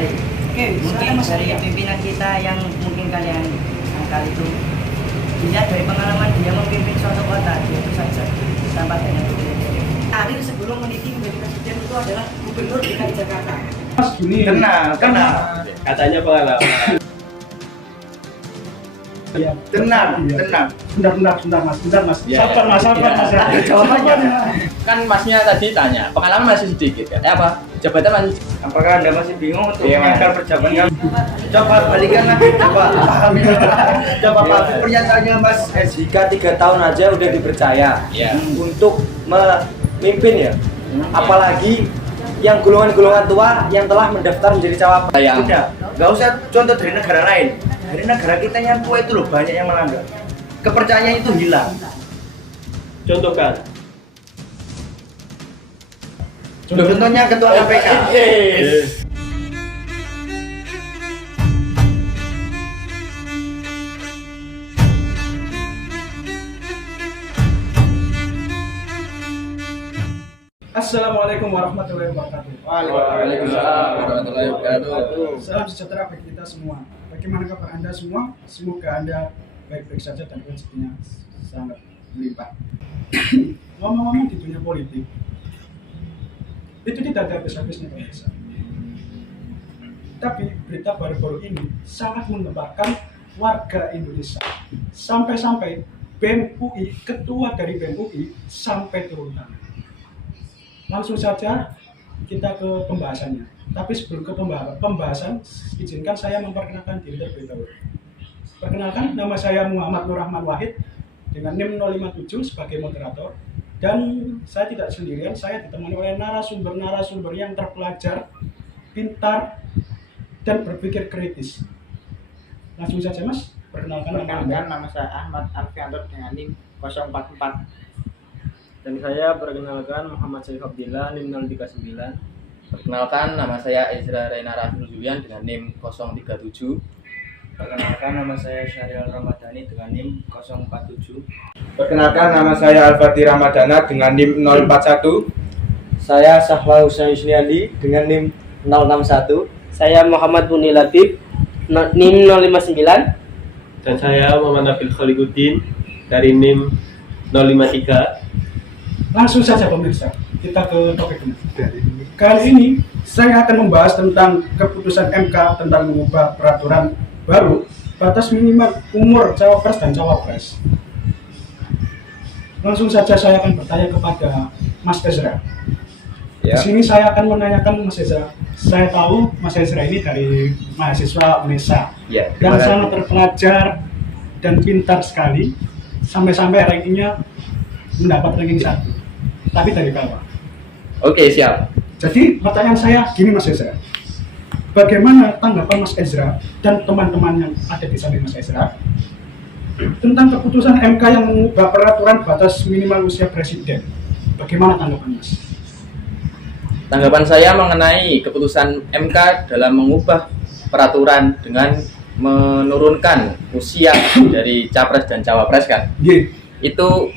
baik. Oke, Mungkin dari pimpinan kita yang mungkin kalian kali itu dilihat dari pengalaman dia memimpin suatu kota, dia itu saja tanpa adanya presiden. Akhir sebelum meniti menjadi presiden itu adalah gubernur DKI Jakarta. Mas Juni. Tenang. Katanya pengalaman. Ya, Tenang. Bentar mas. Ya, Sabar mas. Jawabannya. Kan masnya tadi tanya, pengalaman masih sedikit kan? Apa? Jabatan masih. Apakah Anda masih bingung untuk Iya, menangkal perjaman kamu? Coba balikan lagi, coba pahami. Coba pahami pernyataannya Mas. Jika 3 tahun aja udah dipercaya Iya. untuk memimpin ya, apalagi yang golongan-golongan tua yang telah mendaftar menjadi cawapres. Sayang. Udah, nggak usah contoh dari negara lain. Dari negara kita yang tua itu loh banyak yang melanggar. Kepercayaan itu hilang. Contohkan. Contohnya ketua KPK. Yes. Assalamualaikum warahmatullahi wabarakatuh. Waalaikumsalam warahmatullahi wabarakatuh. Salam sejahtera bagi kita semua. Bagaimana kabar Anda semua? Semoga Anda baik-baik saja dan rezekinya sangat melimpah. Ngomong-ngomong di dunia politik, itu tidak ada habis-habisnya pemirsa. Tapi berita baru-baru ini sangat menggemparkan warga Indonesia. Sampai-sampai BEM UI, ketua dari BEM UI sampai turun tangan. Langsung saja kita ke pembahasannya. Tapi sebelum ke pembahasan, izinkan saya memperkenalkan diri terlebih dahulu. Perkenalkan, nama saya Muhammad Nur Rahman Wahid dengan NIM 057 sebagai moderator. Dan saya tidak sendirian, saya ditemani oleh narasumber-narasumber yang terpelajar, pintar, dan berpikir kritis. Langsung saja Mas, perkenalkan nama Anda. Nama saya Ahmad Alfianto dengan NIM 044. Dan saya perkenalkan Muhammad Syarif Abdillah NIM 039. Perkenalkan, nama saya Ezra Reina Rasul Julian dengan NIM 037. Perkenalkan nama saya Syarial Ramadhani dengan NIM 047. Perkenalkan, nama saya Al-Fatih Ramadana dengan NIM 041. Saya Sahla Hussein Yusniadi dengan NIM 061. Saya Muhammad Muni Latif, NIM 059. Dan saya Muhammad Nabil Khalikuddin dari NIM 053. Langsung saja pemirsa, kita ke topiknya. Kali ini saya akan membahas tentang keputusan MK tentang mengubah peraturan baru batas minimal umur cawapres dan cawapres. Langsung saja saya akan bertanya kepada Mas Ezra. Di sini saya akan menanyakan Mas Ezra. Saya tahu Mas Ezra ini dari mahasiswa UNESA Ya, yang sangat terpelajar dan pintar sekali, sampai-sampai rankingnya mendapat ranking 1. Tapi dari bawah. Oke, siap. Jadi pertanyaan saya gini Mas Ezra, bagaimana tanggapan Mas Ezra dan teman-teman yang ada di samping Mas Ezra tentang keputusan MK yang mengubah peraturan batas minimal usia presiden? Bagaimana tanggapan Mas? Tanggapan saya mengenai keputusan MK dalam mengubah peraturan dengan menurunkan usia dari capres dan cawapres kan? Itu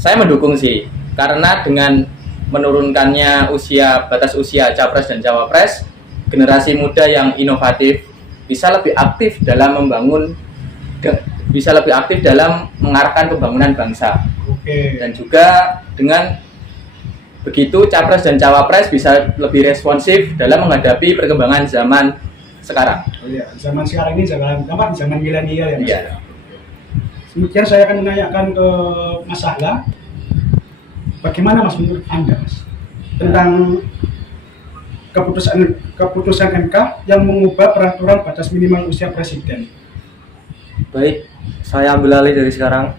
saya mendukung sih. Karena dengan menurunkannya batas usia capres dan cawapres, generasi muda yang inovatif bisa lebih aktif dalam mengarahkan pembangunan bangsa. Dan juga dengan begitu capres dan cawapres bisa lebih responsif dalam menghadapi perkembangan zaman sekarang. Oh iya, zaman sekarang ini zaman milenial ya Mas. Iya. Kemudian saya akan menanyakan ke Mas Sahla. Bagaimana Mas menurut Anda Mas tentang keputusan MK yang mengubah peraturan batas minimal usia presiden? Baik, saya ambil alih dari sekarang.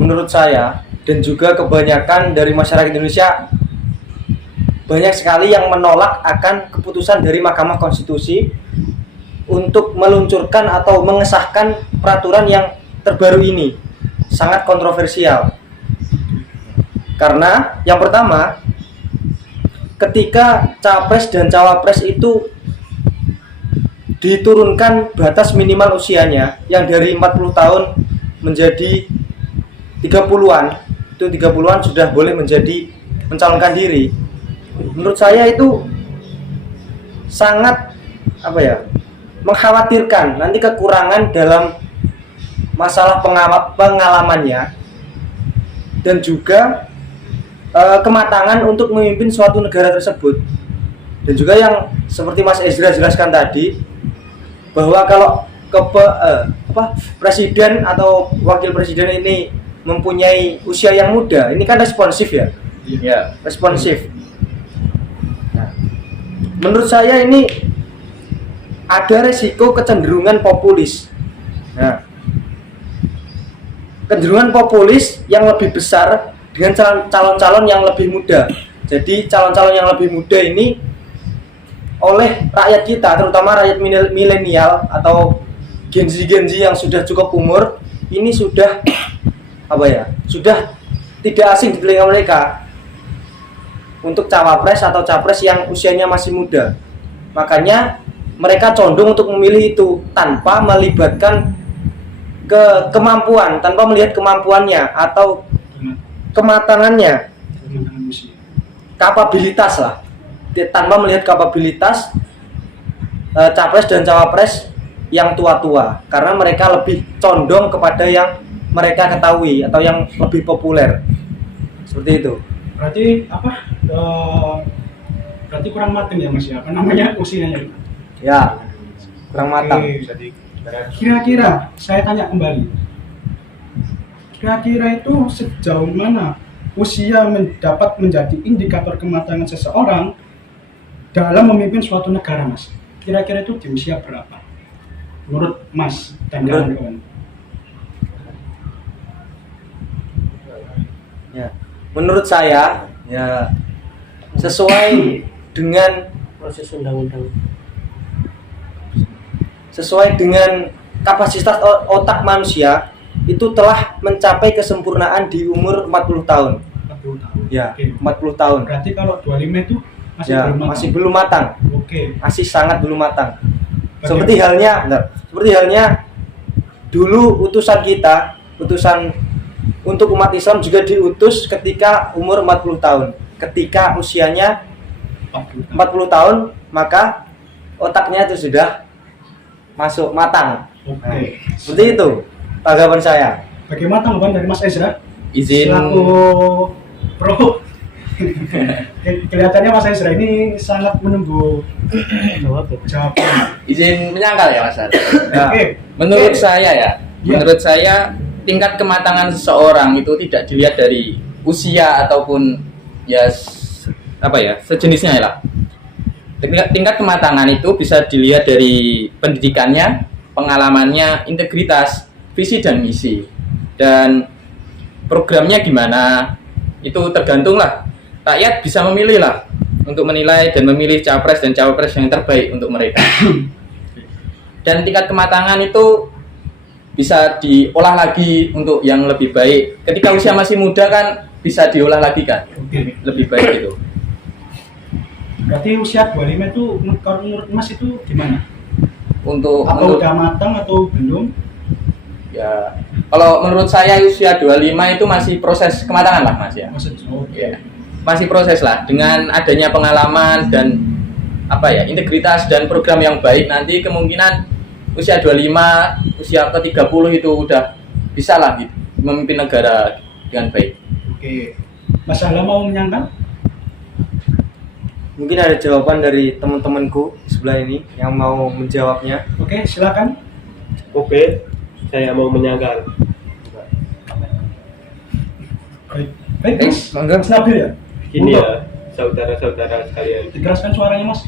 Menurut saya dan juga kebanyakan dari masyarakat Indonesia banyak sekali yang menolak akan keputusan dari Mahkamah Konstitusi untuk meluncurkan atau mengesahkan peraturan yang terbaru ini. Sangat kontroversial. Karena yang pertama, ketika capres dan cawapres itu diturunkan batas minimal usianya yang dari 40 tahun menjadi 30-an, itu 30-an sudah boleh mencalonkan diri. Menurut saya itu sangat apa ya, mengkhawatirkan nanti kekurangan dalam masalah pengalamannya dan juga kematangan untuk memimpin suatu negara tersebut. Dan juga yang seperti Mas Ezra jelaskan tadi, bahwa kalau presiden atau wakil presiden ini mempunyai usia yang muda, ini kan responsif ya. Ya, Responsif. Nah, menurut saya ini ada resiko kecenderungan populis. Nah, kecenderungan populis yang lebih besar dengan calon-calon yang lebih muda. Jadi calon-calon yang lebih muda ini oleh rakyat kita, terutama rakyat milenial atau Gen Z yang sudah cukup umur, ini sudah sudah tidak asing di telinga mereka untuk cawapres atau capres yang usianya masih muda. Makanya mereka condong untuk memilih itu tanpa melibatkan kemampuan, tanpa melihat kemampuannya atau kematangannya, kapabilitas lah, tanpa melihat kapabilitas capres dan cawapres yang tua-tua, karena mereka lebih condong kepada yang mereka ketahui atau yang lebih populer, seperti itu. Berarti berarti kurang matang ya Mas ya, apa namanya, usianya? Ya, kurang matang. Kira-kira saya tanya kembali, kira-kira itu sejauh mana usia dapat menjadi indikator kematangan seseorang dalam memimpin suatu negara, Mas? Kira-kira itu di usia berapa menurut Mas dan kawan-kawan? Ya, menurut saya ya sesuai dengan Proses undang-undang. sesuai dengan kapasitas otak manusia itu telah mencapai kesempurnaan di umur 40 tahun. 40 tahun. Ya, Oke. 40 tahun. Berarti kalau 25 itu masih Ya, belum matang. masih belum matang. Oke. Masih sangat belum matang. Bagaimana? Seperti halnya dulu utusan kita, utusan untuk umat Islam juga diutus ketika umur 40 tahun. Ketika usianya 40 tahun, maka otaknya itu sudah masuk matang. Oke. Seperti itu tanggapan saya. Bagaimana tanggapan dari Mas Ezra? izin Selaku pro. Kelihatannya Mas Ezra ini sangat menunggu jawaban. izin menyangkal ya Mas Ar. Ya. Oke. Menurut saya ya, Ya. menurut saya tingkat kematangan seseorang itu tidak dilihat dari usia ataupun ya sejenisnya ya lah. Tingkat kematangan itu bisa dilihat dari pendidikannya, pengalamannya, integritas, visi dan misi, dan programnya gimana. Itu tergantung lah. Rakyat bisa memilih lah untuk menilai dan memilih capres dan cawapres yang terbaik untuk mereka. Dan tingkat kematangan itu bisa diolah lagi untuk yang lebih baik. Ketika usia masih muda kan bisa diolah lagi kan, Oke. lebih baik itu. Berarti usia 25 itu kalau menurut Mas itu gimana? Untuk Apa udah matang atau belum? ya, kalau menurut saya usia 25 itu masih proses kematangan lah Mas ya. Maksudnya? Oke. Ya, masih proses lah dengan adanya pengalaman dan integritas dan program yang baik, nanti kemungkinan usia 25, usia ke-30 itu udah bisa lah gitu, memimpin negara dengan baik. Oke. Mas Ahla mau menyangkal? Mungkin ada jawaban dari teman-temanku sebelah ini yang mau menjawabnya. Oke, silakan. Oke, saya mau menyangkal. Baik, Mas. Mas Nabil ya? Gini ya, saudara-saudara sekalian. Dikeraskan suaranya, Mas.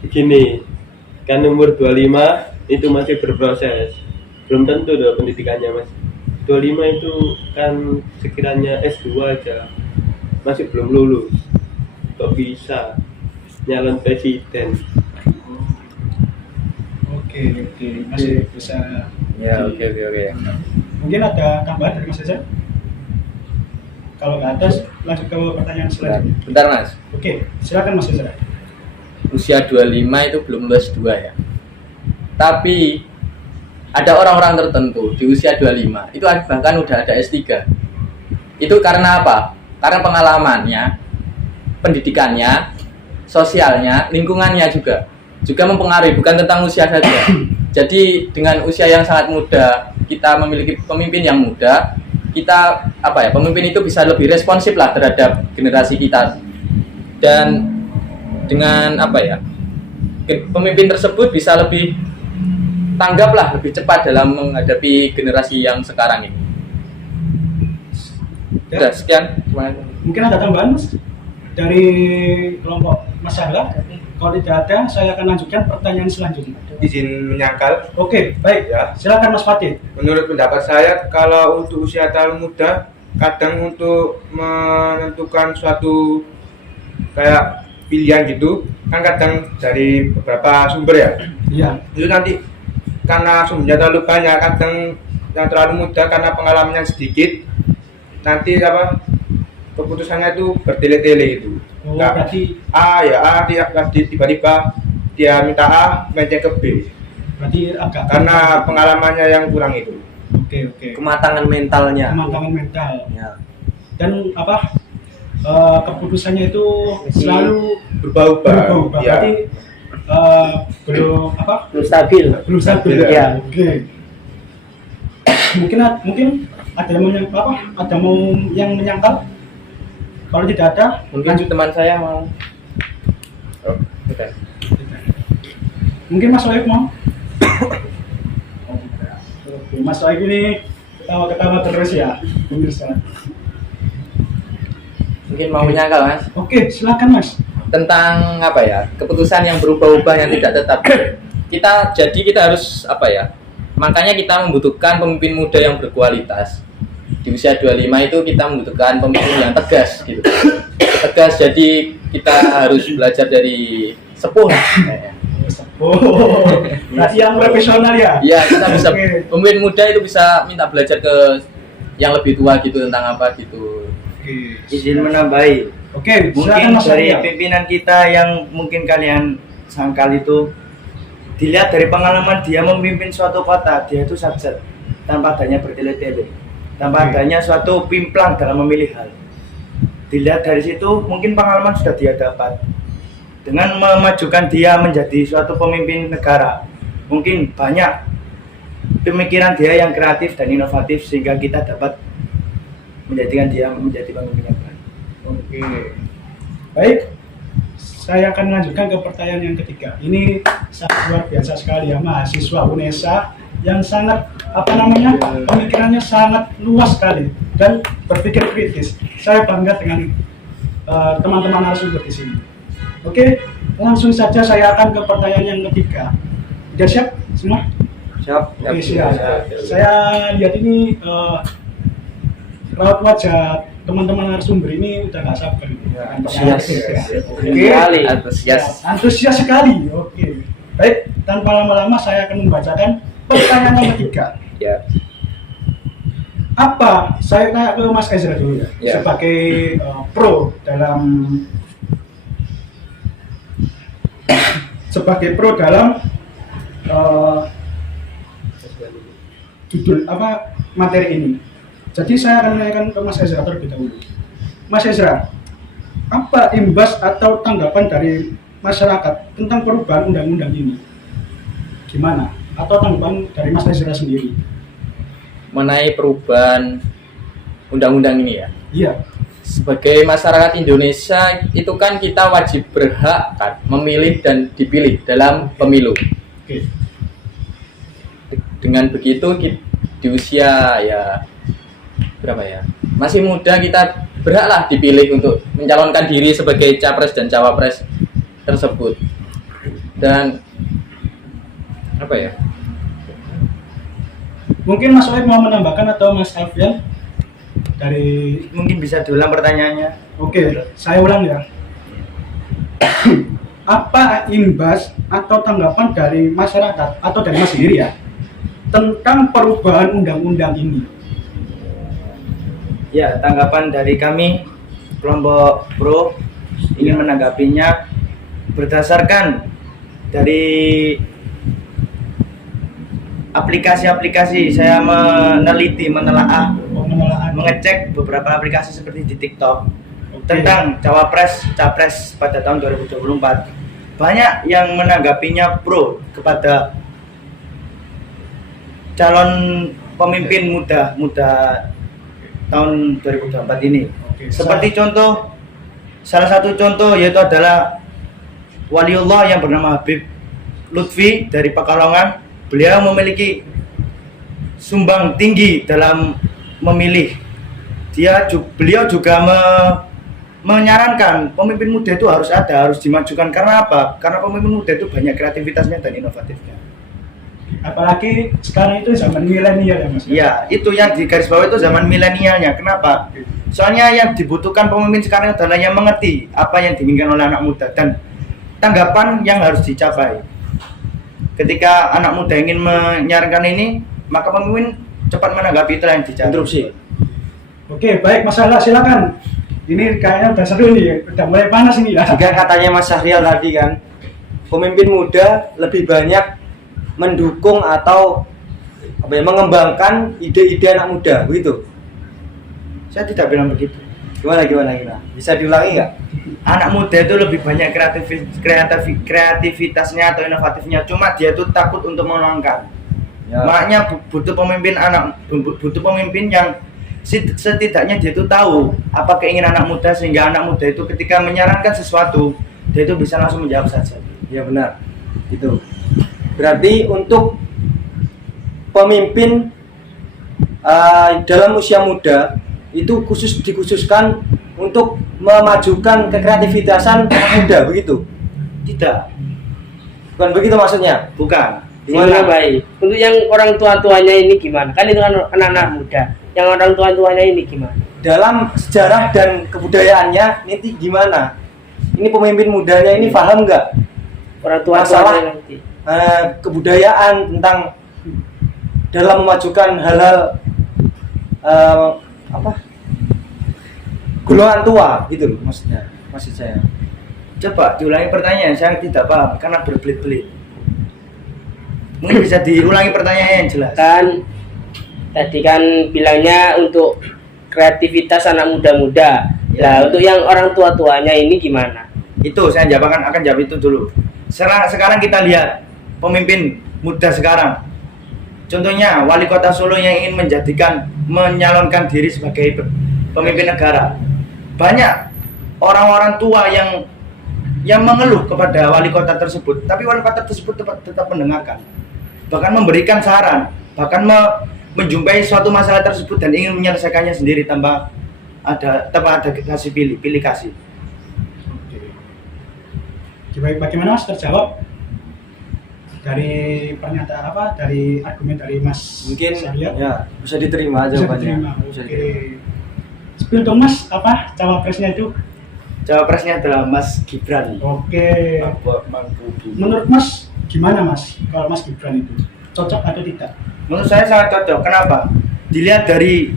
Begini, kan umur 25 itu masih berproses. Belum tentu dong pendidikannya, Mas. 25 itu kan sekiranya S2 aja masih belum lulus. Kok bisa nyalon presiden? Oke, masih bisa. Ya, oke. Mungkin ada tambahan dari Mas Eza? Kalau nggak ada, lanjut ke pertanyaan selanjutnya. Bentar Mas, Oke, silakan Mas Eza. usia 25 itu belum lulus 2 ya. Tapi ada orang-orang tertentu di usia 25 itu bahkan udah ada S3. Itu karena apa? Karena pengalamannya, pendidikannya, sosialnya, lingkungannya juga mempengaruhi, bukan tentang usia saja. Jadi dengan usia yang sangat muda, kita memiliki pemimpin yang muda, kita pemimpin itu bisa lebih responsif lah terhadap generasi kita. Dan dengan pemimpin tersebut bisa lebih tanggap lah, lebih cepat dalam menghadapi generasi yang sekarang ini. Sudah, sekian. Mungkin ada tambahan Mas dari kelompok masalah. Kalau tidak ada, saya akan lanjutkan pertanyaan selanjutnya. Izin menyangkal. Oke, baik ya. Silakan Mas Fatih. Menurut pendapat saya, kalau untuk usia terlalu muda, kadang untuk menentukan suatu kayak pilihan gitu, kan kadang dari beberapa sumber ya. Iya. Itu nanti karena sumbernya terlalu banyak, kadang yang terlalu muda karena pengalamannya sedikit, nanti keputusannya itu bertele-tele gitu. Oh, berarti tiba-tiba dia minta A, menceng ke B. berarti agak Karena pengalamannya yang kurang itu. Oke. Kematangan mentalnya. Kematangan mental. Ya. Dan keputusannya itu selalu Berubah-ubah. Ya. Berarti Belum stabil. belum stabil. Ya. Oke. Mungkin ada yang menyangkal. Kalau tidak ada, Mungkin teman saya mau. mungkin Mas Soeb mau. Oke, Mas Soeb ini ketawa terus ya, pemirsa. Mungkin mau menyangkal, Mas. Oke, silakan Mas. Tentang keputusan yang berubah-ubah yang tidak tetap. Kita harus makanya kita membutuhkan pemimpin muda yang berkualitas. Di usia 25 itu kita membutuhkan pemimpin yang tegas gitu. Tegas, jadi kita harus belajar dari sepuh. Oh, berarti yang profesional ya? Iya, kita bisa pemimpin muda itu bisa minta belajar ke yang lebih tua gitu tentang apa gitu. Oke. Izin menambahi. Oke, Mungkin silakan Mas dari Arya. pimpinan kita yang mungkin kalian sangkal itu, dilihat dari pengalaman dia memimpin suatu kota, dia itu satset tanpa adanya bertele-tele, tanpa adanya suatu pimplang dalam memilih hal. Dilihat dari situ, mungkin pengalaman sudah dia dapat. Dengan memajukan dia menjadi suatu pemimpin negara, mungkin banyak pemikiran dia yang kreatif dan inovatif sehingga kita dapat menjadikan dia menjadi pemimpin yang baik. Oke. Baik. Saya akan melanjutkan ke pertanyaan yang ketiga. Ini sangat luar biasa sekali ya, mahasiswa UNESA yang sangat pemikirannya sangat luas sekali dan berpikir kritis. Saya bangga dengan teman-teman narasumber di sini. Oke, langsung saja saya akan ke pertanyaan yang ketiga. Sudah siap semua? Siap. Oke, siap. Saya lihat ini raut wajah teman-teman narasumber ini udah nggak sabar. Antusias. Oke. Antusias sekali. Oke. Baik, tanpa lama-lama saya akan membacakan pertanyaan yang ketiga. Ya. Apa? Saya tanya ke Mas Ezra dulu ya. Ya. Sebagai pro dalam judul materi ini. Jadi saya akan menanyakan ke Mas Ezra terlebih dahulu. Mas Ezra, apa imbas atau tanggapan dari masyarakat tentang perubahan undang-undang ini? Gimana? Atau tanggapan dari Mas Ezra sendiri? Mengenai perubahan undang-undang ini ya? Iya. Sebagai masyarakat Indonesia itu kan kita wajib berhak kan memilih dan dipilih dalam pemilu. Oke. Dengan begitu di usia ya berapa ya? Masih muda, kita berhaklah dipilih untuk mencalonkan diri sebagai capres dan cawapres tersebut. Dan Mungkin Mas Soeb mau menambahkan atau Mas Alfian dari Mungkin bisa diulang pertanyaannya. Oke, saya ulang ya. Apa imbas atau tanggapan dari masyarakat atau dari Mas sendiri ya tentang perubahan undang-undang ini? Ya, tanggapan dari kami kelompok pro ingin menanggapinya berdasarkan dari aplikasi-aplikasi. Saya meneliti, menelaah, mengecek beberapa aplikasi seperti di TikTok. tentang capres pada tahun 2024. Banyak yang menanggapinya pro kepada calon pemimpin muda tahun 2024 ini. Seperti salah satu contoh yaitu adalah waliullah yang bernama Habib Lutfi dari Pekalongan. Beliau memiliki sumbang tinggi dalam memilih. Beliau juga menyarankan pemimpin muda itu harus dimajukan. Karena apa? Karena pemimpin muda itu banyak kreativitasnya dan inovatifnya. Apalagi sekarang itu zaman milenial ya Mas. Iya, itu yang di garis bawah itu zaman milenialnya. Kenapa? Soalnya yang dibutuhkan pemimpin sekarang adalah yang mengerti apa yang diinginkan oleh anak muda dan tanggapan yang harus dicapai. Ketika anak muda ingin menyarankan ini, maka pemimpin cepat menanggapi itu yang dicari. Interupsi. Oke, baik Mas Sahla, silakan. Ini kayaknya udah seru nih, udah mulai panas ini ya. Jika katanya Mas Syahrial tadi kan, pemimpin muda lebih banyak mendukung atau mengembangkan ide-ide anak muda, begitu? Saya tidak bilang begitu. Gimana? Bisa diulangi nggak? Anak muda itu lebih banyak kreativitasnya atau inovatifnya. Cuma dia itu takut untuk melangkah. Ya. Makanya butuh pemimpin yang setidaknya dia itu tahu apa keinginan anak muda sehingga anak muda itu ketika menyarankan sesuatu dia itu bisa langsung menjawab saja. Ya benar. Itu. Berarti untuk pemimpin dalam usia muda itu dikhususkan untuk memajukan kekreativitasan anak muda, begitu? Tidak. Bukan begitu maksudnya? Bukan. Gimana baik? Untuk yang orang tua-tuanya ini gimana? Kan itu kan anak-anak muda. Yang orang tua-tuanya ini gimana? Dalam sejarah dan kebudayaannya nanti gimana? Ini pemimpin mudanya ini paham nggak? Orang tua-tuanya nanti. Kebudayaan tentang dalam memajukan hal-hal golongan tua gitu loh maksud saya. Coba diulangi pertanyaan, saya tidak paham karena berbelit-belit. Mungkin bisa diulangi pertanyaannya yang jelas. Kan tadi kan bilangnya untuk kreativitas anak muda-muda. Lah untuk yang orang tua-tuanya ini gimana? Itu saya akan jawab itu dulu. Sekarang kita lihat pemimpin muda sekarang. Contohnya wali kota Solo yang ingin menyalonkan diri sebagai pemimpin negara. Banyak orang-orang tua yang mengeluh kepada wali kota tersebut, tapi wali kota tersebut tetap mendengarkan, bahkan memberikan saran, bahkan menjumpai suatu masalah tersebut dan ingin menyelesaikannya sendiri tanpa ada kasih pilih kasih. Oke. Bagaimana Mas terjawab dari pernyataan dari argumen dari Mas? Mungkin Syahrial? ya bisa diterima jawabannya. Bisa diterima. Spill dong Mas, cawapresnya itu? Cawapresnya adalah Mas Gibran. Oke. Menurut Mas gimana Mas kalau Mas Gibran itu cocok atau tidak? Menurut saya sangat cocok. Kenapa? Dilihat dari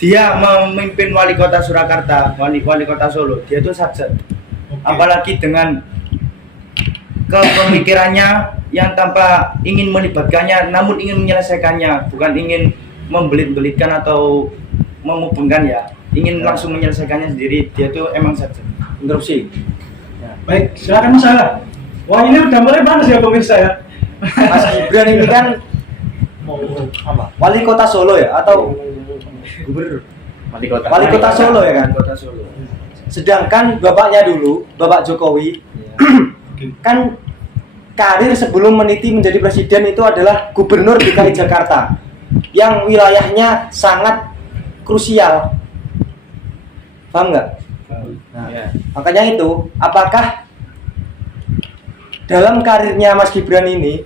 dia memimpin wali kota Surakarta, wali kota Solo, dia itu sajat. Apalagi dengan kepemikirannya yang tanpa ingin melibatkannya, namun ingin menyelesaikannya, bukan ingin membelit-belitkan atau memubengkan ya, ingin langsung menyelesaikannya sendiri. Dia tuh emang sajat. Interupsi. Ya. Baik, silakan Mas Sahla. Wah ini udah mulai panas ya pemirsa ya. Mas Gibran ini kan wali kota Solo ya atau gubernur? Wali kota Solo ya kan? Kota Solo. Sedangkan bapaknya dulu, Bapak Jokowi, kan karir sebelum meniti menjadi presiden itu adalah gubernur DKI Jakarta yang wilayahnya sangat krusial. Paham nggak? Nah, makanya itu, apakah dalam karirnya Mas Gibran ini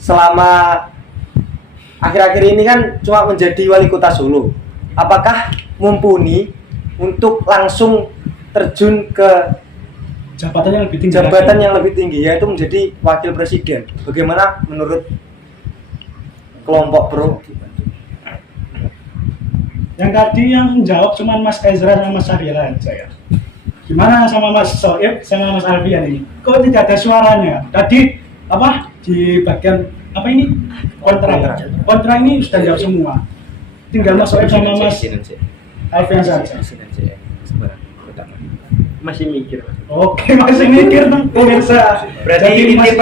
selama akhir-akhir ini kan cuma menjadi wali kota Solo, apakah mumpuni untuk langsung terjun ke jabatan yang lebih tinggi, yaitu menjadi wakil presiden? Bagaimana menurut kelompok pro? Yang tadi yang menjawab cuma Mas Ezra sama Mas Syahrial aja ya. Gimana sama Mas Soeb sama Mas Alfian ini? Kok tidak ada suaranya? Tadi di bagian ini kontra ini sudah jawab semua. Tinggal Mas Soeb sama Mas Alfian saja. Masih mikir. Oke, masih mikir dong pemirsa. Berarti Jadi masih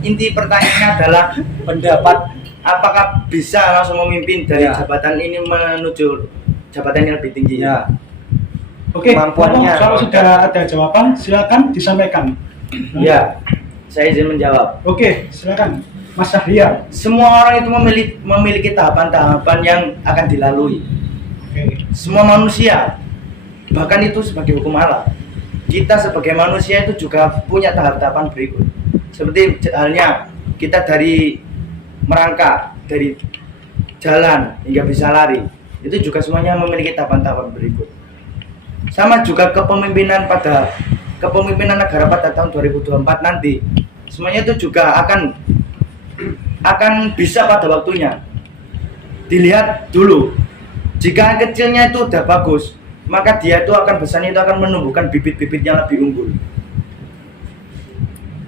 inti pertanyaannya adalah Pendapat apakah bisa langsung memimpin dari Ya. jabatan ini menuju jabatan yang lebih tinggi? ya. Oke, Kemampuannya. kalau sudah ada jawaban, silakan disampaikan. Ya, saya izin menjawab. Oke, silakan, Mas Syahriar. Semua orang itu memiliki tahapan-tahapan yang akan dilalui. Oke, Semua manusia, bahkan itu sebagai hukum Allah, kita sebagai manusia itu juga punya tahap-tahapan berikut. Seperti halnya kita dari merangkak, dari jalan hingga bisa lari, itu juga semuanya memiliki tahapan-tahapan berikut. Sama juga kepemimpinan negara pada tahun 2024 nanti, semuanya itu juga akan bisa pada waktunya. Dilihat dulu, jika kecilnya itu udah bagus, maka dia itu akan besarnya itu akan menumbuhkan bibit-bibit yang lebih unggul.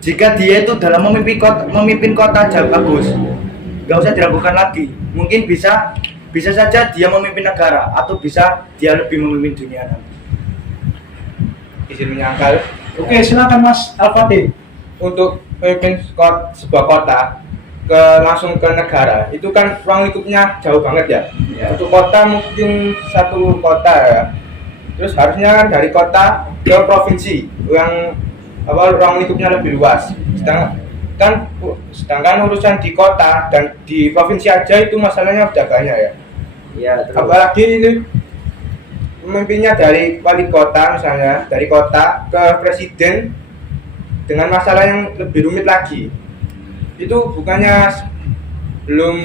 Jika dia itu dalam memimpin kota aja bagus, nggak usah diragukan lagi. Mungkin bisa saja dia memimpin negara, atau bisa dia lebih memimpin dunia nanti. Izin menyangkal, oke, silakan Mas Al-Fatih. untuk memimpin sebuah kota langsung ke negara itu kan ruang lingkupnya jauh banget ya. Untuk kota mungkin satu kota ya, terus harusnya kan dari kota ke provinsi yang ruang lingkupnya lebih luas. Sedangkan urusan di kota dan di provinsi aja itu masalahnya udah banyak ya. Ya, terus. Apalagi ini pemimpinnya dari wali kota, misalnya dari kota ke presiden dengan masalah yang lebih rumit lagi. Itu bukannya belum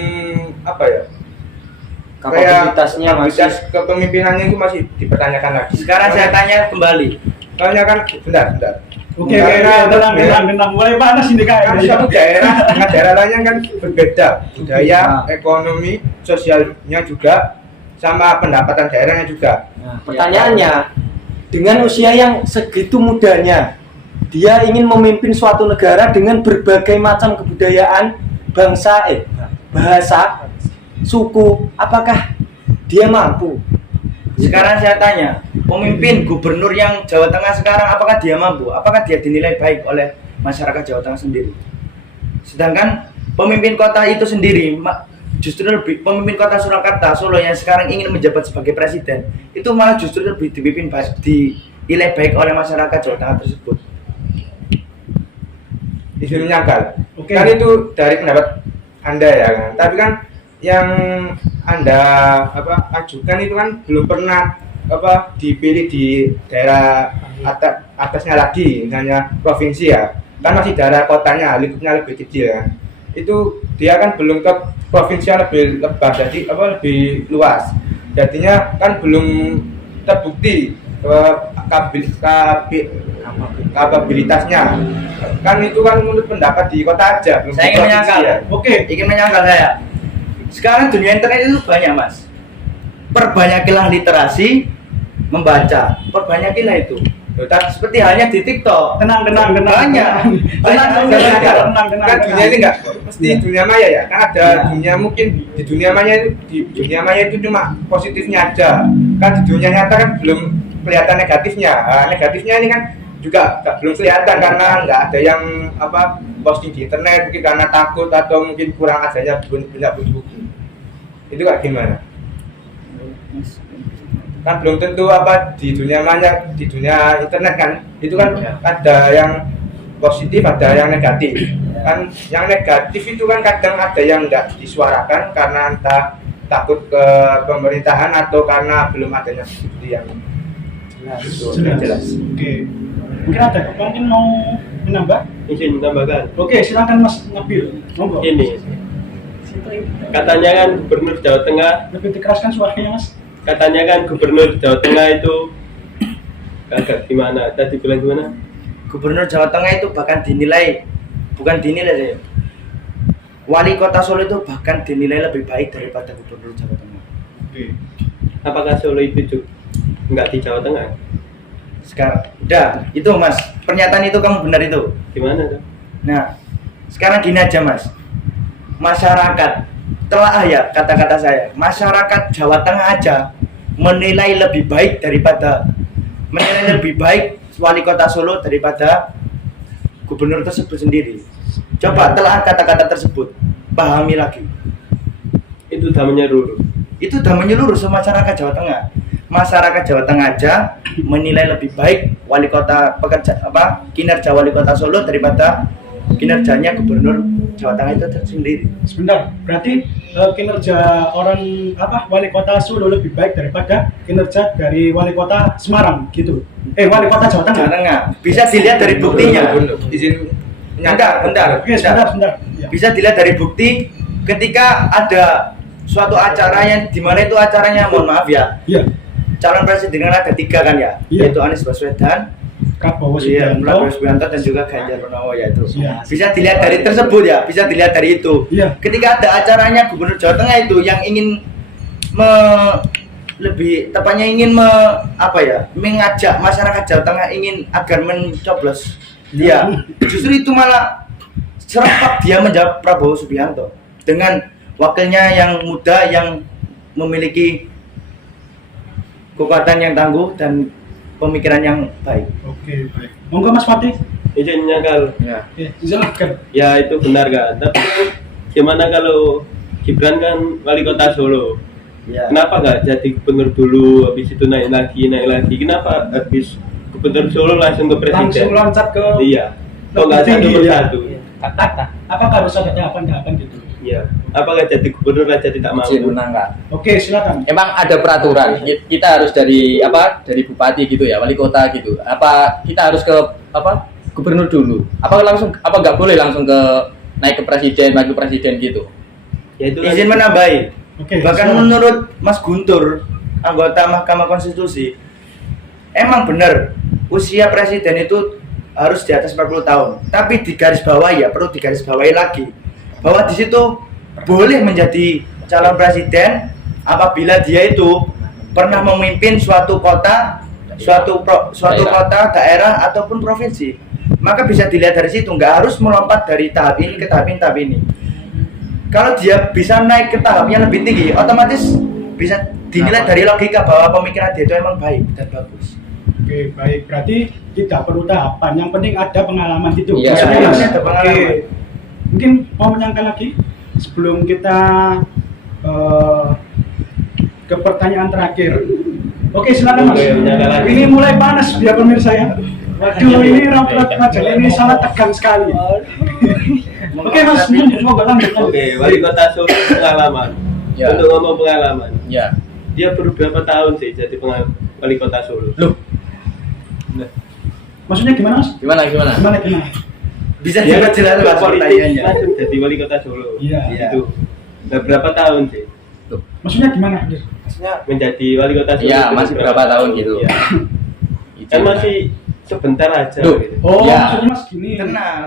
Kapabilitasnya kapabilitas kepemimpinannya itu masih dipertanyakan lagi. Sekarang saya tanya kembali. Tanyakan bentar. Oke, tenang. Mulai panas ini Kan kayaknya. suatu daerah dengan daerah lainnya kan berbeda, budaya, ekonomi, sosialnya juga, sama pendapatan daerahnya juga. Nah, pertanyaannya, dengan usia yang segitu mudanya, dia ingin memimpin suatu negara dengan berbagai macam kebudayaan, bahasa, suku, apakah dia mampu? Sekarang saya tanya, pemimpin gubernur yang Jawa Tengah sekarang apakah dia mampu? Apakah dia dinilai baik oleh masyarakat Jawa Tengah sendiri? Sedangkan pemimpin kota itu sendiri, justru lebih, pemimpin kota Surakarta, Solo yang sekarang ingin menjabat sebagai presiden, itu malah justru lebih dinilai baik oleh masyarakat Jawa Tengah tersebut. Izin menyangkal. Oke. Kan itu dari pendapat Anda ya kan. Tapi kan yang Anda ajukan itu kan belum pernah dipilih di daerah atasnya lagi, misalnya provinsi ya. Kan masih daerah kotanya, lingkupnya lebih kecil ya. Itu dia kan belum ke provinsi yang lebih lebar, jadi lebih luas. Jadinya kan belum terbukti kapabilitasnya. Kan itu kan menurut pendapat di kota aja, belum Saya di ingin provinsi menyangkal. ya. Oke, Ingin menyangkal saya. Sekarang dunia internet itu banyak, Mas. Perbanyakilah literasi membaca. Perbanyakilah itu. Seperti halnya di TikTok. tenang. Banyak. Tenang. Kan dunia ini enggak mesti dunia maya ya. Kan ada dunia, mungkin di dunia maya itu cuma positifnya aja. Kan di dunia nyata kan belum kelihatan negatifnya. Negatifnya ini kan juga belum kelihatan karena nggak ada yang posting di internet, mungkin karena takut atau mungkin kurang adanya banyak bukti. Itu kayak gimana? Kan belum tentu di dunia maya, di dunia internet kan itu kan ada yang positif, ada yang negatif. Kan yang negatif itu kan kadang ada yang nggak disuarakan karena entah takut ke pemerintahan atau karena belum adanya bukti yang jelas. Oke. Mungkin ada mungkin mau menambah? Izin menambahkan. Oke, silakan Mas Nabil. Monggo. Ini katanya kan gubernur Jawa Tengah, Lebih dikeraskan suaranya, Mas. katanya kan gubernur Jawa Tengah itu agak gimana? Tadi bilang gimana? Gubernur Jawa Tengah itu bahkan bukan dinilai saya. Wali Kota Solo itu bahkan dinilai lebih baik daripada gubernur Jawa Tengah. Oke. Apakah Solo itu juga nggak di Jawa Tengah? Sekarang udah itu Mas, pernyataan itu kamu benar itu. Gimana tuh? Nah, sekarang gini aja Mas, masyarakat telah ya kata-kata saya, masyarakat Jawa Tengah aja menilai lebih baik wali kota Solo daripada gubernur tersebut sendiri. Coba telah kata-kata tersebut, pahami lagi. Itu udah menyeluruh. Itu udah menyeluruh semasyarakat Jawa Tengah. Masyarakat Jawa Tengah aja menilai lebih baik kinerja wali kota Solo daripada kinerjanya gubernur Jawa Tengah itu sendiri. Sebentar, berarti kinerja wali kota Solo lebih baik daripada kinerja dari wali kota Semarang gitu. Wali kota Jawa Tengah. Jawa Tengah. Bisa dilihat dari buktinya. Izin Bentar. Oke, sebentar. Ya. Bisa dilihat dari bukti ketika ada suatu acara yang dimana itu acaranya, mohon maaf ya, Iya. calon presiden kan ada 3 kan ya, Iya. yaitu Anies Baswedan, Prabowo Prabowo Subianto. Subianto dan juga Ganjar Pranowo yaitu. Iya. Bisa dilihat dari tersebut ya, bisa dilihat dari itu. Iya. Ketika ada acaranya Gubernur Jawa Tengah itu yang ingin mengajak masyarakat Jawa Tengah ingin agar mencoblos dia, justru itu malah serempak dia menjawab Prabowo Subianto dengan wakilnya yang muda yang memiliki kekuatan yang tangguh dan pemikiran yang baik. Oke, baik. Monggo Mas Fatih. Izinnya Kal. Ya. Silakan. Ya itu benar kan. Tapi gimana kalau Gibran kan wali kota Solo? Ya. Kenapa nggak jadi gubernur dulu, habis itu naik lagi? Kenapa habis gubernur Solo langsung ke presiden? Langsung loncat ke Iya. Kok nggak satu tinggi, persatu? Apakah harus ada tahapan-tahapan gitu? Iya. Apa nggak jadi gubernur aja tidak mau? Izin menangkap. Oke, silakan. Emang ada peraturan. Kita harus dari bupati gitu ya, wali kota gitu. Apa kita harus ke gubernur dulu? Apa nggak boleh langsung ke naik ke presiden, wakil presiden gitu? Ya itu Izin menambahi. Oke. Bahkan silakan. menurut Mas Guntur, anggota Mahkamah Konstitusi, emang benar usia presiden itu harus di atas 40 tahun. Tapi perlu digarisbawahi lagi bahwa di situ boleh menjadi calon presiden apabila dia itu pernah memimpin suatu kota, kota, daerah ataupun provinsi. Maka bisa dilihat dari situ, nggak harus melompat dari tahap ini ke tahap ini. Kalau dia bisa naik ke tahap yang lebih tinggi, otomatis bisa dinilai dari logika bahwa pemikiran dia itu emang baik dan bagus. Oke, baik. Berarti tidak perlu tahapan. Yang penting ada pengalaman gitu. Iya, Maksudnya, iya, Mas? ada pengalaman. Oke. Mungkin mau menyangka lagi sebelum kita ke pertanyaan terakhir. Oke, silakan Mas. Oke, menyangka lagi. Ini mulai panas biar pemirsa ya. Waduh, ini rapat majalah ini sangat tegang sekali. Oke, Mas, mau lanjut. Oke, wali kota Solo pengalaman. Ya. Untuk ngomong pengalaman, Ya. dia perlu berapa tahun sih jadi wali kota Solo? Loh, Maksudnya gimana, Mas? gimana? Gimana? Bisa Dia diperjelas Mas politik pertanyaannya. langsung jadi wali kota Solo. Iya. Itu. Udah berapa tahun sih Maksudnya gimana? menjadi wali kota Solo? Iya, Itu masih berapa berapa tahun gitu. Iya. Kan masih sebentar aja. Loh. Gitu. Oh, Iya. maksudnya Mas gini. Tenang.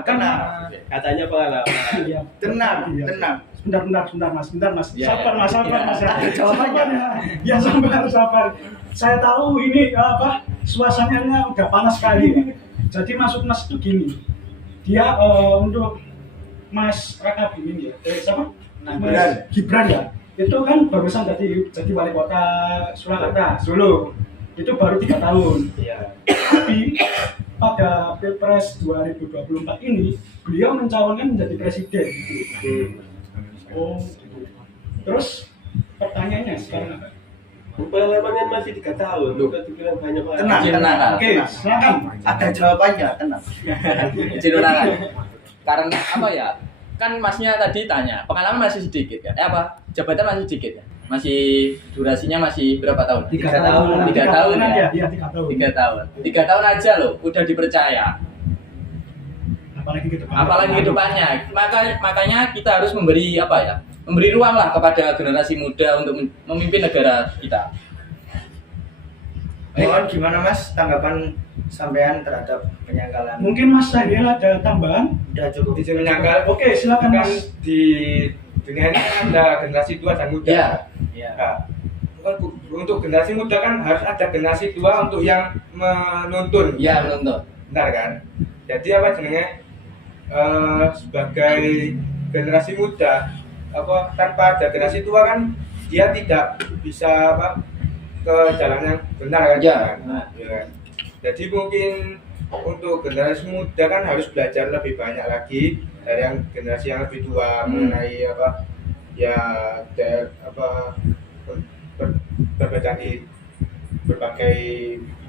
Katanya pengalaman. Iya. Tenang. Bentar mas. Ya, Sabar mas. Ada jawabannya. Ya sabar. Saya tahu ini suasananya udah panas sekali. Ya. Jadi maksud mas itu gini. Dia untuk Mas Raka Biming ya. Siapa? Mas Gibran ya. Itu kan barusan jadi wali kota Surakarta, Solo. Itu baru 3 tahun. Iya. Tapi pada Pilpres 2024 ini beliau mencalonkan menjadi presiden. Oh, gitu. Terus pertanyaannya sekarang apa? Pengalamannya masih 3 tahun. Lu kan dibilang banyak Tenang. pengalaman. Oke, silakan. Ada jawabannya, tenang. Izin menangkap. Karena apa ya? Kan masnya tadi tanya, pengalaman masih sedikit ya? Jabatan masih sedikit ya? Masih durasinya masih berapa tahun? 3 tahun. tahun. 3 tahun ya? Iya, 3 tahun. 3 tahun. 3 tahun aja loh, udah dipercaya. Apalagi ke depannya. Makanya kita harus memberi memberi ruang lah kepada generasi muda untuk memimpin negara kita. Mohon gimana Mas tanggapan sampean terhadap penyangkalan? Mungkin Mas Sahril ada tambahan? Udah cukup. Izin menyangkal. Oke, silakan Kan Mas. di dunia ini kan ada generasi tua dan muda. Iya. Ya. Nah, untuk generasi muda kan harus ada generasi tua untuk yang menuntun. Iya, menuntut. Benar kan? Jadi apa jenenge sebagai generasi muda tanpa ada generasi tua kan dia tidak bisa ke jalan yang benar kan. Ya. Ya kan? Jadi mungkin untuk generasi muda kan harus belajar lebih banyak lagi dari yang generasi yang lebih tua mengenai apa ya berbeda di berbagai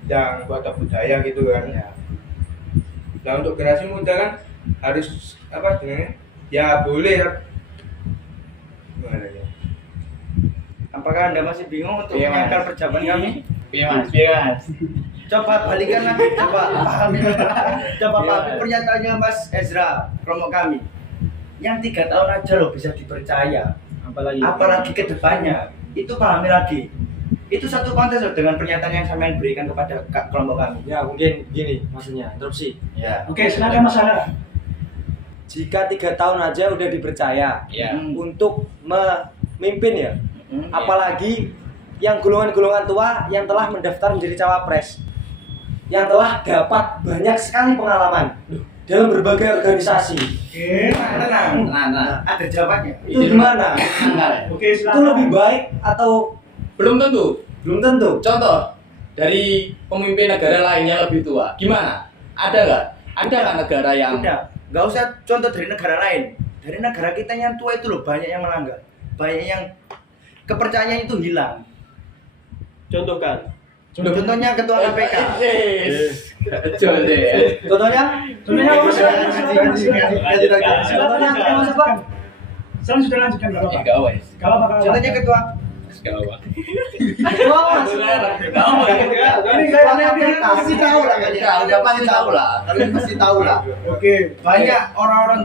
bidang atau budaya gitu kan. Nah untuk generasi muda kan harus apa dengan ya boleh ya. Gimana ya? Apakah Anda masih bingung untuk Iya, Mas. menyangkal perjawaban kami? Iya mas. Coba balikan lagi, coba pahami. Coba Iya. pahami pernyataannya Mas Ezra, kelompok kami. Yang 3 tahun aja loh bisa dipercaya. Apalagi ke depannya. Itu pahami lagi. Itu satu kontes loh dengan pernyataan yang sampean berikan kepada kelompok kami. Ya mungkin gini maksudnya, interupsi. Ya. Oke, silakan Mas Ara. Jika 3 tahun aja udah dipercaya Ya. untuk memimpin ya, Hmm. apalagi yang golongan-golongan tua yang telah mendaftar menjadi cawapres, yang telah dapat banyak sekali pengalaman dalam berbagai organisasi. Oke, Tenang. Nah. Ada jawabannya. Itu gimana? oke Itu silakan. lebih baik atau Belum tentu. belum tentu? Contoh dari pemimpin negara lain yang lebih tua, gimana? Ada nggak? Ada nggak negara yang Udah, nggak usah contoh dari negara lain. Dari negara kita yang tua itu loh banyak yang melanggar, banyak yang kepercayaan itu hilang. Contohkan. Contohnya ketua KPK. Contohnya? Contohnya apa Mas? Silakan, Silakan, silakan. silakan. Silakan, Mas Pak. Silakan sudah lanjutkan Bapak. Ya, nggak apa. Kalau bakal Contohnya ketua. Nggak apa. ini kayak Pasti tahu lah kalian. Udah pasti tahu lah. Kalian pasti tahu lah. Oke, Banyak orang-orang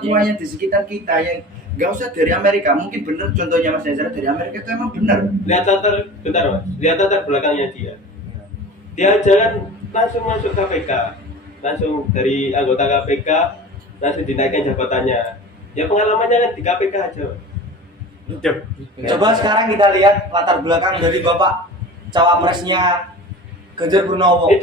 tuanya di sekitar kita yang nggak usah dari Amerika, mungkin bener contohnya Mas Ezra dari Amerika itu emang bener. Lihat bentar mas, lihat latar belakangnya dia. Dia aja kan langsung masuk KPK, langsung dari anggota KPK, langsung dinaikkan jabatannya. Ya pengalamannya kan di KPK aja. Coba sekarang kita lihat latar belakang dari Bapak cawapresnya Ganjar Purnomo,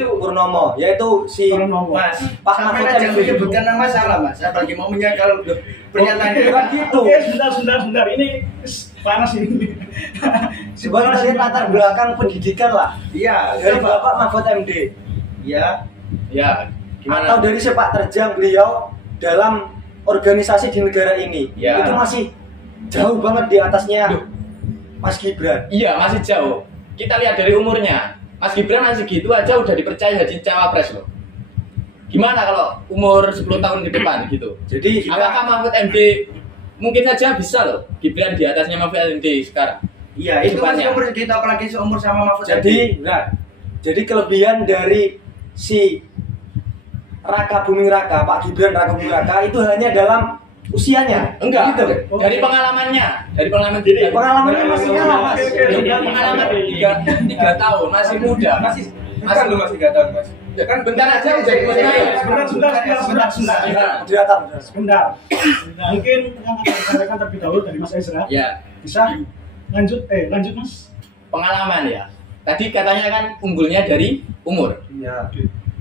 yaitu si Purnomo. Mas, Pak sampai Mahfud aja MD. menyebutkan nama salah Mas, apalagi mau menyangkal pernyataan itu Bukan gitu. Oke, sebentar. Ini panas ini. Coba kita lihat latar belakang pendidikan lah Iya, dari coba. Bapak Mahfud MD Iya, Ya, atau gimana? dari sepak terjang beliau dalam organisasi di negara ini. Ya. Itu masih jauh banget di atasnya Duh. Mas Gibran. Iya, masih jauh. Kita lihat dari umurnya. Mas Gibran masih gitu aja udah dipercaya jadi cawapres loh. Gimana kalau umur 10 tahun ke depan gitu? Jadi Apakah Mahfud MD mungkin saja bisa loh Gibran di atasnya Mahfud MD sekarang? iya itu masih Depannya. umur segitu apalagi seumur sama Mahfud MD. jadi kelebihan dari si Raka Buming Raka, Pak Gibran Raka Buming Raka itu hanya dalam usianya. Enggak, Gitu. dari pengalamannya, Pengalamannya masih kalah, Mas. pengalaman 3 tahun masih muda, masih Bukan lu masih 3 tahun mas. ya kan bentar aja udah dipercaya. Sebentar. Mungkin yang akan disampaikan terlebih dahulu dari Mas Ezra. Ya, Bisa lanjut Mas. pengalaman ya. Tadi katanya kan unggulnya dari umur. Iya.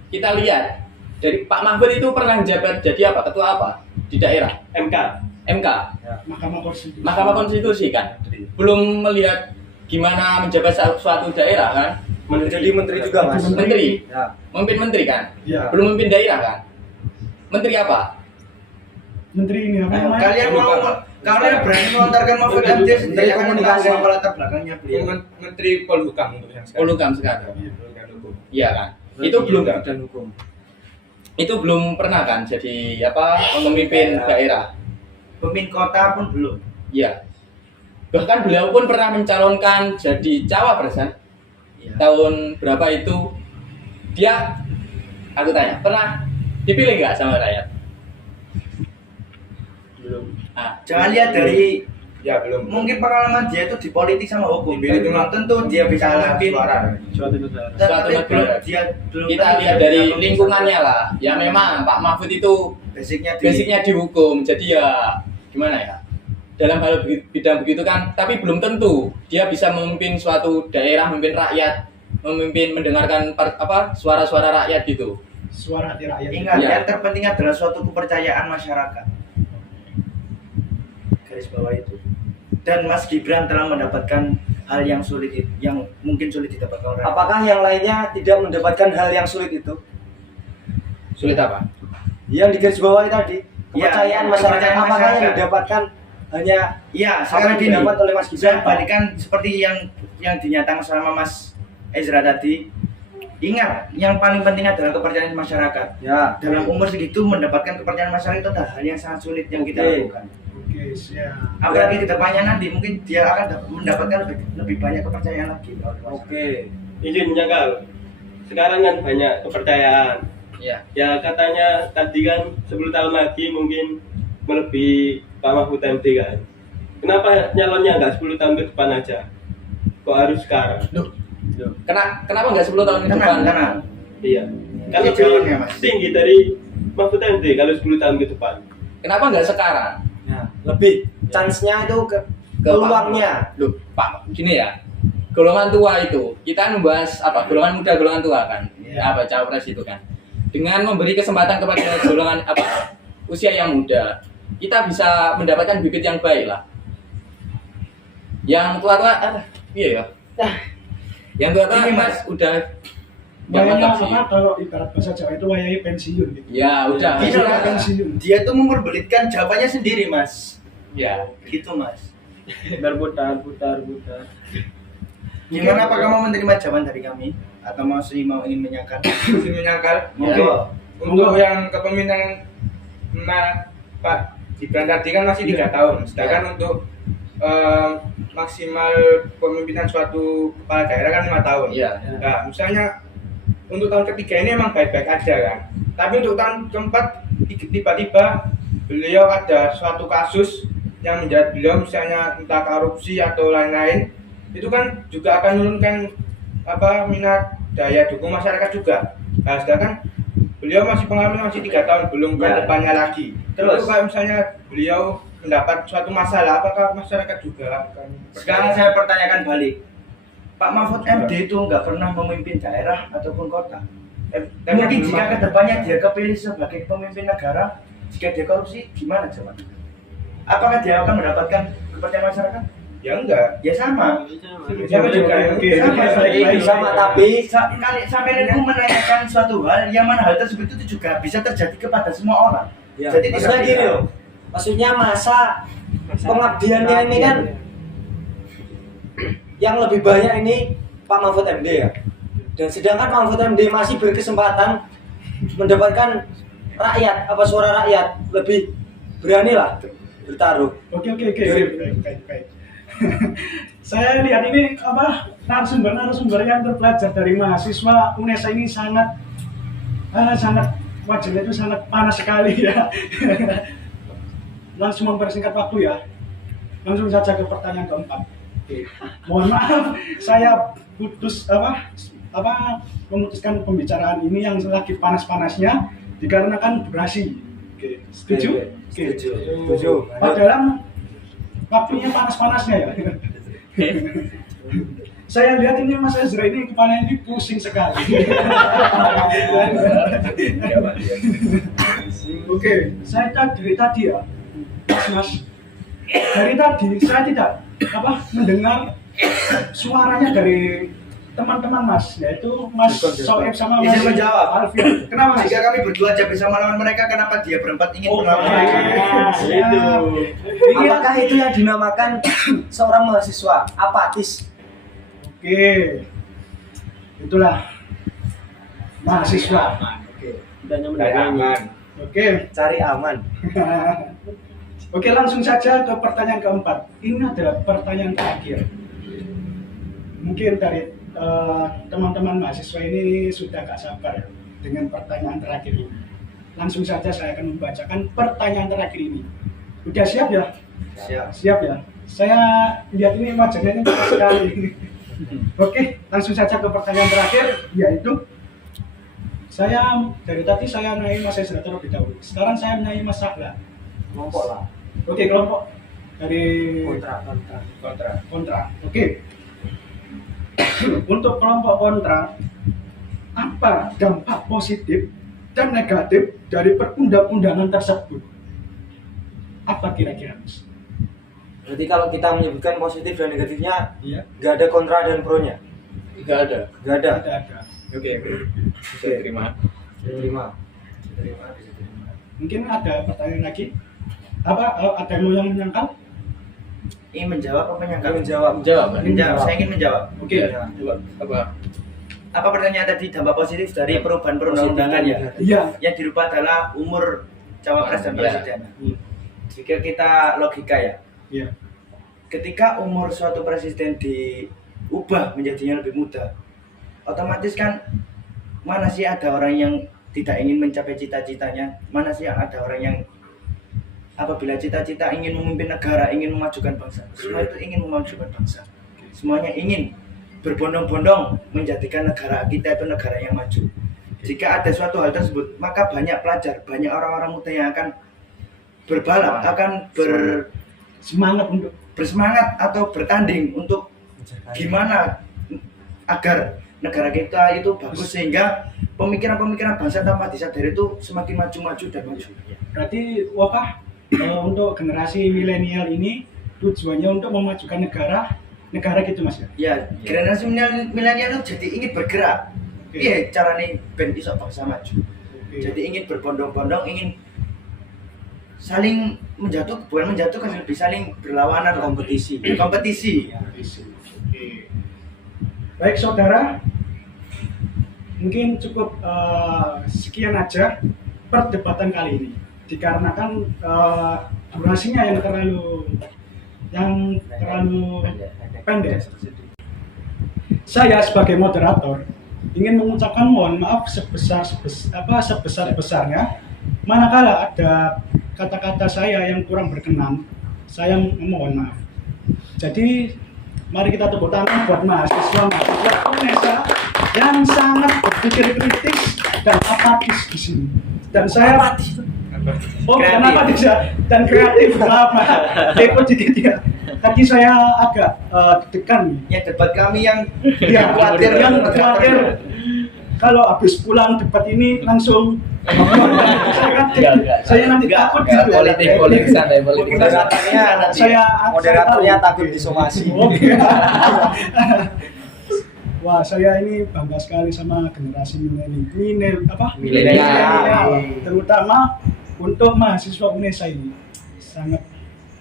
Kita lihat dari Pak Mahfud itu pernah menjabat jadi apa? Ketua apa di daerah? MK. MK, Mahkamah Konstitusi. Mahkamah Konstitusi kan. Belum melihat gimana menjabat suatu daerah kan. Menjadi menteri juga, Mas. Menteri, Ya. memimpin menteri kan. Ya. Belum memimpin daerah kan. Menteri apa? Menteri ini apa namanya? Kalian berani melontarkan Mahfud MD sendiri Menteri akan Komunikasi. tahu apa latar belakangnya beliau. Menteri Polhukam untuk yang sekarang. Polhukam sekarang. Iya, Polhukam hukum. Iya kan. Itu belum dan hukum. itu belum pernah kan jadi apa pemimpin daerah. Pemimpin kota pun belum. Iya. Bahkan beliau pun pernah mencalonkan jadi cawapres kan. Iya. Tahun berapa itu dia aku tanya pernah dipilih nggak sama rakyat? Belum. Ah, Jangan lihat dari Ya belum. mungkin pengalaman dia itu di politik sama hukum. Dipilih cuma Tentu dia bisa memimpin suara. Suatu negara. Suatu Tapi negara. dia belum kita tentu lihat dia dari bisa memimpin. lingkungannya lah. Ya memang Pak Mahfud itu Basicnya di hukum, jadi ya gimana ya? Dalam hal bidang begitu kan, tapi belum tentu dia bisa memimpin suatu daerah, memimpin rakyat, mendengarkan suara-suara rakyat gitu. Suara hati rakyat. Ingat, Ya. yang terpenting adalah suatu kepercayaan masyarakat. Garis bawah itu. Dan Mas Gibran telah mendapatkan hal yang sulit yang mungkin sulit didapatkan orang. Apakah yang lainnya tidak mendapatkan hal yang sulit itu? Sulit apa? Yang digarisbawahi tadi, kepercayaan Ya, masyarakat, kepercayaan apakah yang masyarakat. didapatkan hanya Iya, apa sekarang yang gini, didapat oleh Mas Gibran? saya balikan seperti yang dinyatakan sama Mas Ezra tadi. Ingat, yang paling penting adalah kepercayaan masyarakat. Ya. Dalam umur segitu mendapatkan kepercayaan masyarakat itu adalah hal yang sangat sulit yang kita Oke. lakukan. Oke, siap. Apalagi ke depannya nanti mungkin dia akan mendapatkan lebih banyak kepercayaan lagi. Oke. Izin Kal. Sekarang kan banyak kepercayaan. Iya. Ya katanya tadi kan 10 tahun lagi mungkin melebihi Pak Mahfud MD kan. Kenapa nyalonnya nggak 10 tahun ke depan aja? Kok harus sekarang? Kenapa nggak 10 tahun ke depan? Karena Iya. Kan Itu jawabannya, lebih Mas. tinggi dari Mahfud MD kalau 10 tahun ke depan. Kenapa nggak sekarang? Nah, lebih chance-nya itu ke peluangnya. Loh, Pak, gini ya. Golongan tua itu, kita membahas apa? Golongan muda, golongan tua kan? Iya. Apa cawapres itu kan? Dengan memberi kesempatan kepada golongan apa? Usia yang muda, kita bisa mendapatkan bibit yang baik lah. Yang tua-tua, iya ya. Yang tua-tua Ini, mas udah Wayanya mantap sih. apa kalau ibarat bahasa Jawa itu wayai pensiun gitu. Ya udah. Gini Sudah lah. pensiun. dia tuh memperbelitkan jawabannya sendiri, Mas. Ya. Gitu, Mas. Berputar. Gimana apakah mau menerima jawaban dari kami atau masih mau ingin menyangkal? Masih menyangkal. Monggo. Untuk yang kepemimpinan Pak Gibran tadi kan masih 3 tahun. Sedangkan untuk maksimal pemimpinan suatu kepala daerah kan 5 tahun. Iya. Nah, misalnya untuk tahun ketiga ini emang baik-baik aja kan. Tapi untuk tahun keempat tiba-tiba beliau ada suatu kasus yang menjerat beliau misalnya entah korupsi atau lain-lain, itu kan juga akan menurunkan minat daya dukung masyarakat juga. Nah, sedangkan beliau masih pengalaman masih 3 tahun belum ke Ya. depannya lagi. Terus? Terus kalau misalnya beliau mendapat suatu masalah, apakah masyarakat juga akan Sekarang saya pertanyakan balik. Pak Mahfud MD itu nggak pernah memimpin daerah ataupun kota. Mungkin jika kedepannya dia kepilih sebagai pemimpin negara, jika dia korupsi, gimana jawabannya? Apakah dia akan mendapatkan kepercayaan masyarakat? ya enggak. Ya sama. Sama juga. Oke. Sama, tapi Sampai aku menanyakan suatu hal yang mana hal tersebut itu juga bisa terjadi kepada semua orang. ya. Jadi Maksudnya tidak gini bisa. loh. Maksudnya masa pengabdiannya ini kan yang lebih banyak ini Pak Mahfud MD ya. Dan sedangkan Pak Mahfud MD masih berkesempatan mendapatkan rakyat, suara rakyat, lebih berani lah bertaruh. Oke. Baik. Saya lihat ini narasumber yang terpelajar dari mahasiswa UNESA ini sangat wajahnya itu sangat panas sekali ya. Langsung mempersingkat waktu ya. Langsung saja ke pertanyaan keempat. Oke. Mohon maaf, saya memutuskan pembicaraan ini yang lagi panas-panasnya dikarenakan durasi. Oke, setuju? Oke. Setuju. Dalam waktunya panas-panasnya ya. Saya lihat ini Mas Ezra ini kepalanya ini pusing sekali. Oke, saya tadi ya, Mas. Dari tadi saya tidak mendengar suaranya dari teman-teman Mas, yaitu Mas Soeb sama Mas Izin menjawab. Alfian. Kenapa Mas? Jika kami berdua aja bersama lawan mereka, kenapa dia berempat ingin Oh, berlawan oke. mereka? Itu. Apakah itu yang dinamakan seorang mahasiswa apatis? Oke, itulah mahasiswa. aman. Oke, Cari aman. oke langsung saja ke pertanyaan keempat. Ini adalah pertanyaan terakhir. Mungkin dari teman-teman mahasiswa ini sudah gak sabar dengan pertanyaan terakhir ini. Langsung saja saya akan membacakan pertanyaan terakhir ini. Udah siap ya? Siap ya. Saya lihat ini wajahnya ini panas sekali. Oke, langsung saja ke pertanyaan terakhir, yaitu dari tadi saya menanyai Mas Ezra terlebih dahulu. Sekarang saya menanyai Mas Sahla. Kelompok lah. Oke, kelompok dari kontra. Oke. Untuk kelompok kontra, apa dampak positif dan negatif dari perundang-undangan tersebut? Apa kira-kira, Mas? Berarti kalau kita menyebutkan positif dan negatifnya, Iya. nggak ada kontra dan pro-nya. Nggak ada. Nggak ada. Ada. Oke. Bisa diterima. Terima. Mungkin ada pertanyaan lagi? Ada yang menyangkal? Ingin menjawab apa menyangkal? Menjawab. Jawab. Menjawab. Saya ingin menjawab. Oke. Coba. Apa? Apa pertanyaan tadi dampak positif dari perubahan perundang-undangan ya? Iya. Yang dirubah adalah umur cawapres dan Iya. presiden. Jika kita logika ya, Iya. ketika umur suatu presiden diubah menjadinya lebih muda, otomatis kan mana sih ada orang yang tidak ingin mencapai cita-citanya, mana sih ada orang yang apabila cita-cita ingin memimpin negara, ingin memajukan bangsa, semua itu ingin memajukan bangsa, semuanya ingin berbondong-bondong menjadikan negara kita itu negara yang maju. Jika ada suatu hal tersebut, maka banyak pelajar, banyak orang-orang muda yang akan berbalap, akan Semangat untuk bersemangat atau bertanding untuk gimana agar negara kita itu bagus sehingga pemikiran-pemikiran bangsa tanpa disadari itu semakin maju-maju dan maju. berarti untuk generasi milenial ini tujuannya untuk memajukan negara gitu Mas ya. Ya, generasi milenial itu jadi ingin bergerak. Iya, caranya ben iso bangsa maju. Jadi ingin berbondong-bondong, ingin saling bukan menjatuhkan, lebih saling berlawanan, kompetisi. Baik saudara, mungkin cukup sekian aja perdebatan kali ini. Dikarenakan durasinya yang terlalu pendek. Saya sebagai moderator ingin mengucapkan mohon maaf sebesar-besarnya manakala ada kata-kata saya yang kurang berkenan. Saya mohon maaf. Jadi mari kita tepuk tangan buat mahasiswa UNESA yang sangat berpikir kritis dan apatis di sini. Dan saya bukan apatis ya, dan kreatif. Ikut dikit ya. Tadi saya agak deg-degan. Ya, debat kami yang Khawatir kalau habis pulang debat ini langsung saya nanti takut gitu. Politik santai, politik santai. Moderatornya takut disomasi. Wah, saya ini bangga sekali sama generasi milenial, terutama untuk mahasiswa UNESA ini sangat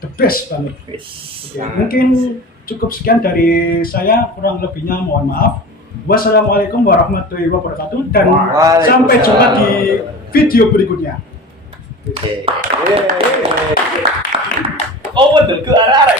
the best banget. Mungkin cukup sekian dari saya, kurang lebihnya mohon maaf. Wassalamualaikum warahmatullahi wabarakatuh dan sampai jumpa di video berikutnya. Oh betul, ke arah-arah.